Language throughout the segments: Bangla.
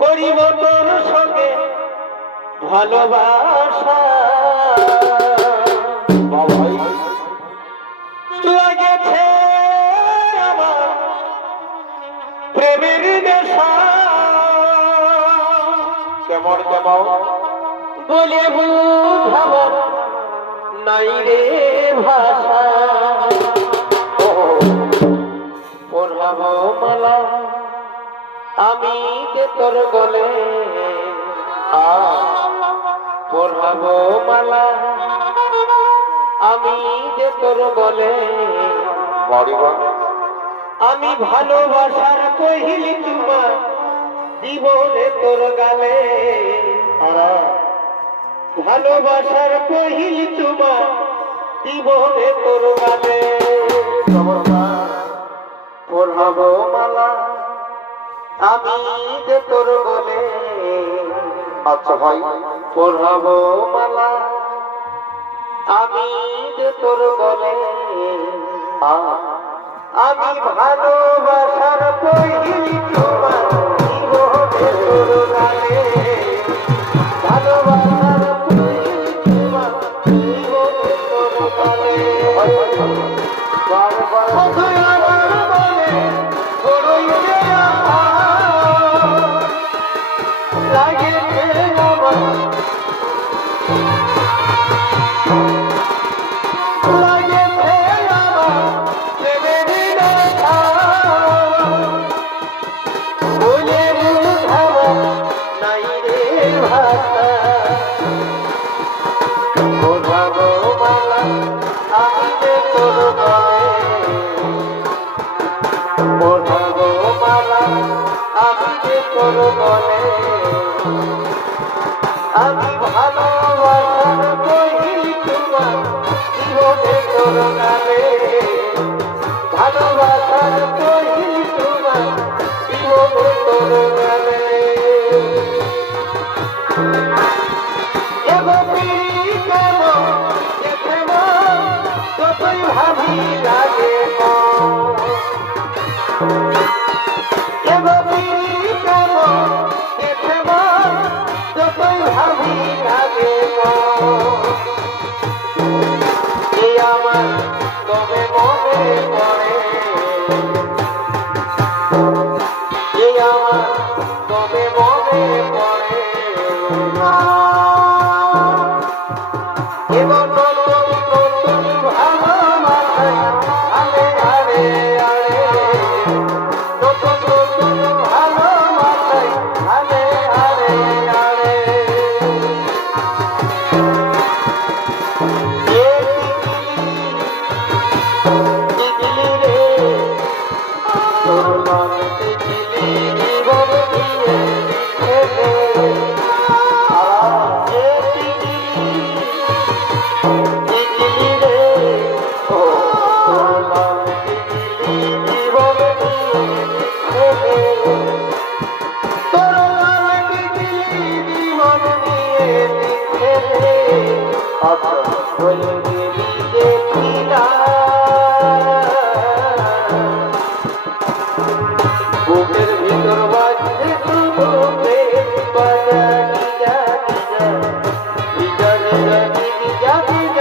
করিব তোর সঙ্গে ভালোবাসা লাগেছে আমার প্রেমের নেশা কেমন কেমন বলে বুঝাবার নাই রে ভাষা পড়াবো মালা আমি যে তোর গলে পড়াবো মালা আমি যে তোর গলে আমি ভালোবাসার কহিলি তোমার জীবনে তোর গালে ভালোবাসার কহিলি তোমার জীবনে তোর গালে পড়াবো মালা আমি যে তোর বলে আচ্ছা ভাই পড়াবো মালা আমি যে তোর বলে আমি ভালোবাসার কহিলি তোমার জীবনে তোর গালে ভালোবাসার কহিলি তোমার জীবনে তোর গালে বারবার আমার বলে বড়ই আমি ভালোবাসার কহিলি তোমার জীবনে তোর গালে ভালোবাসার কহিলি তোমার জীবনে তোর গালে যতই ভাবি লাগে আমার তবে মনে পড়ে আমার তবে মনে পড়ে এবং নতুন নতুন ভালোবাসায় আরে আরে আরে নতুন নতুন ভালোবাসায় আরে আরে আরে বুকের ভিতর বাজছে শুধু প্রেম বাজা নিজা নিজা নিজা নিজা নিজা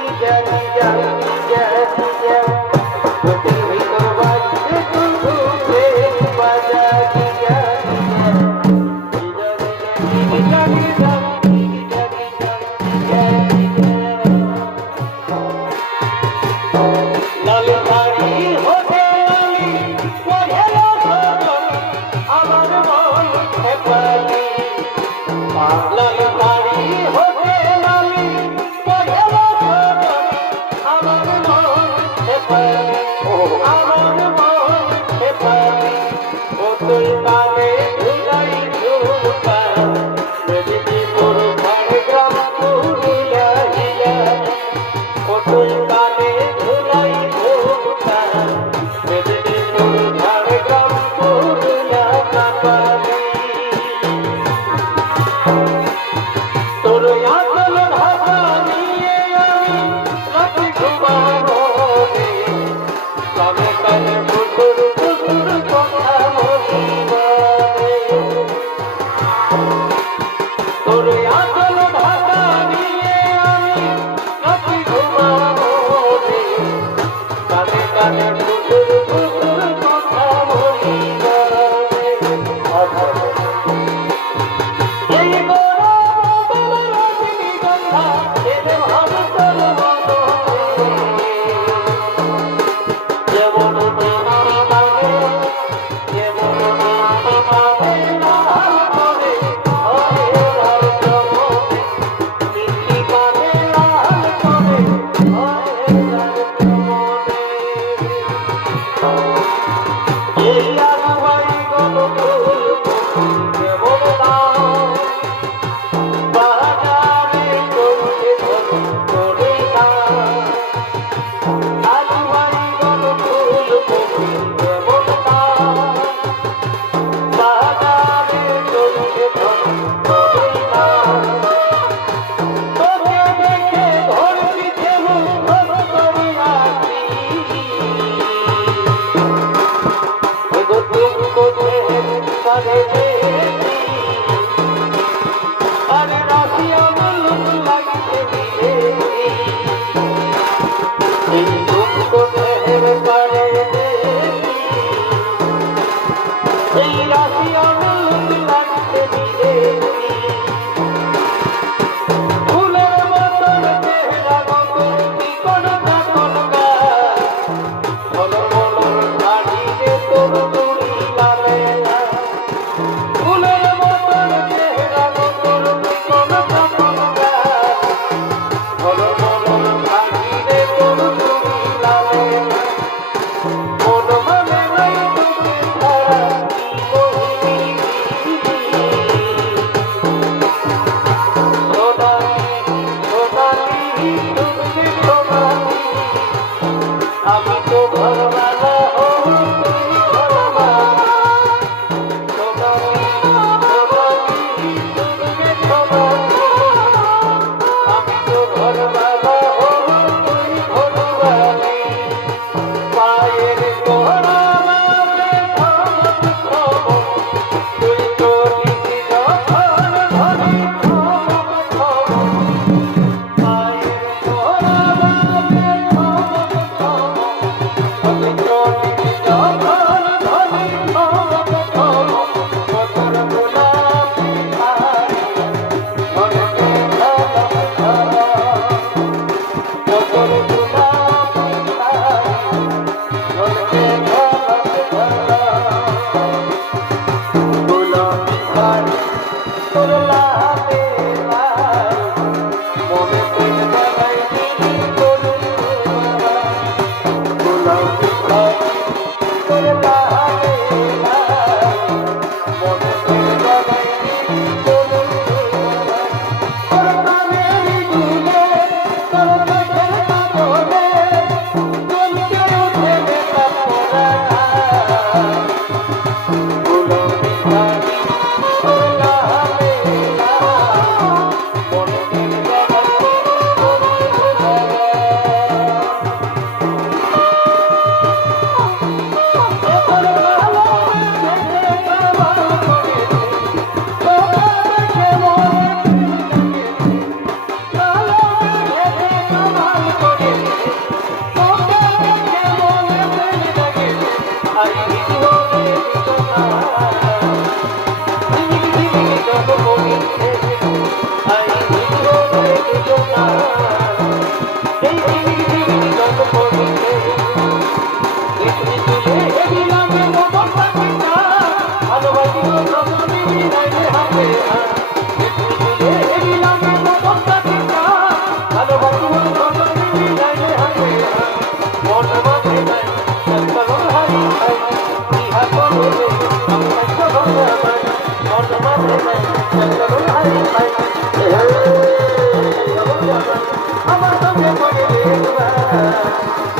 নিজা নিজা নিজা নিজা বুকের ভিতর বাজছে শুধু প্রেম বাজা নিজা নিজা নিজা নিজা নিজা নিজা নিজা নিজা এই আলু বাড়ি গণকুল কেমন দাম বাজারে চলছে ধরে দাম আলু বাড়ি গণকুল কেমন দাম বাজারে চলছে ধরে দাম তোকে দেখে ধরছি যেমন করি আছি আরে রাশিয়া লোক লাগছে এই দুঃখ দেহের পারে এই রাশিয়া লোক লাগছে ফুলের মতন চেহারা নতুন কোন না কোন গাছ বলো বলো শাড়িতে তোর চুড়ি লাগে না ফুলের মতন চেহারা নতুন কোন না কোন গাছ বলো বলো শাড়িতে তোর চুড়ি লাগে না মন মানে নাই তোকে ছাড়া কি কহিবি সোনালি তুমি সোনালি আমি তো ঘরওয়ালা হো তুই ঘরওয়ালা সোনালি সোনালি তুমি সোনালি আমি তো ঘরওয়ালা হো তুই ঘরওয়ালি পায়ের তোরা মারে ধমক ধমক তুই চলিস যখন ধরি ধমক ধমক পায়ের তোরা মারে ধমক ধমক তুই চলিস যখন ধরি ধমক ধমক কতর গোলাপি হারি মনেতে ঝলক ঝলক কতর গোলাপি হারি মনেতে ঝলক ঝলক গোলাপি হারি তোর লাহাতে লাল মনেতে বানাই দিলি তোর গোলাপি হারি তোর লাহাতে লাল মনেতে বানাই দিলি তোর তোর কানেরি দুলে তোর চোখের কাপড়ে চমকে ওঠে বেটা পোড়া গোলাপি হারি তোর লাহাতে লাল মনেতে বানাই দিলি তোর তোর ভালো দেখে কামাল করেছে তোকে দেখে মনে ভালো দেখে কামাল করেছে তোকে দেখে মনে প্রেম লেগেছে আই ভিডিও দেখো না ঝিমিক ঝিমিক যত করিছে আই ভিডিও দেখো না এই ঝিমিক ঝিমিক যত করিছে দেখি তুলে এদিলাম মন পাখিটা ভালোবাসি তো সবই নাইলে হবে না দেখি তুলে এদিলাম মন পাখিটা ভালোবাসি তো সবই নাইলে হবে না মন মাঝে নাই চলো হারি হাই ইহা করবে আমরা চলো নাই মন মাঝে নাই চলো হারি হাই আমার তোকে মনে দেখবা ভগবান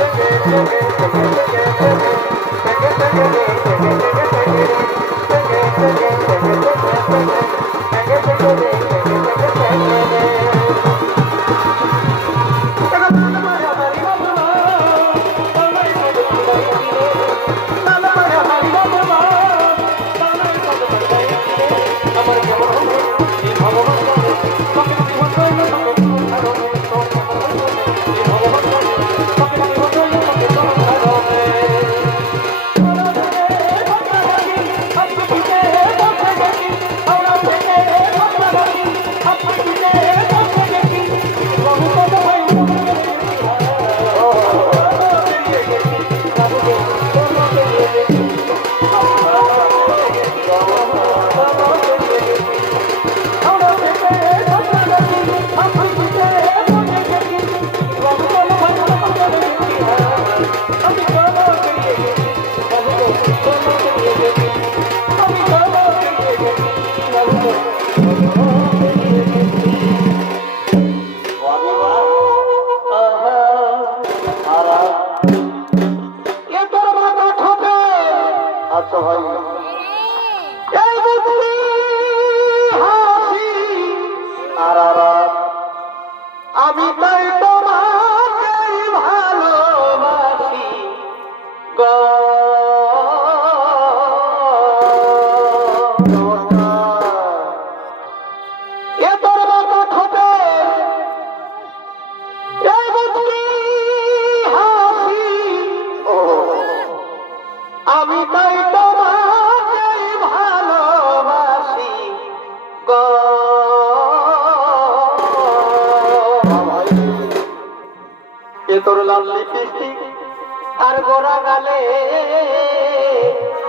আচ্ছা ভাই এই বুঝি হাসি আর আমি তাই তোমাকে ভালোবাসি গো এ তোর মাথা ঠোঁটে এই বুঝি হাসি ও আমি তাই তোমাকে ভালোবাসি গো এ তোর লাল লিপস্টিক আর গোরা গালে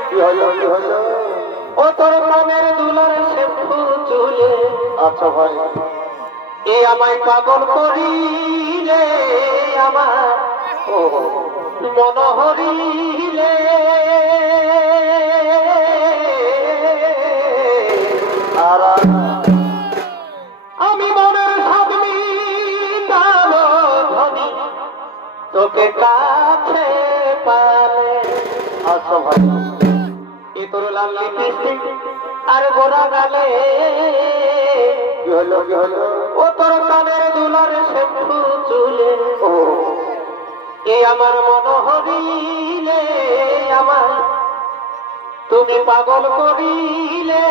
কি হলো ও তোর মনের দুলার শ্যাম্পু চুলে আচ্ছা ভাই এ আমায় পাগল করিলে আমার ও মন হরিলে আর আমি মনের ভাবনি নাম ধনি তোকে কাছে পালে আচ্ছা ভাই এ তোর লাল লিপস্টিক আর গোরা গালে কি হলো ও তোর কানের দুলার শ্যাম্পু চুলে ও এ আমার মন হরিলে আমার তুমি পাগল করিলে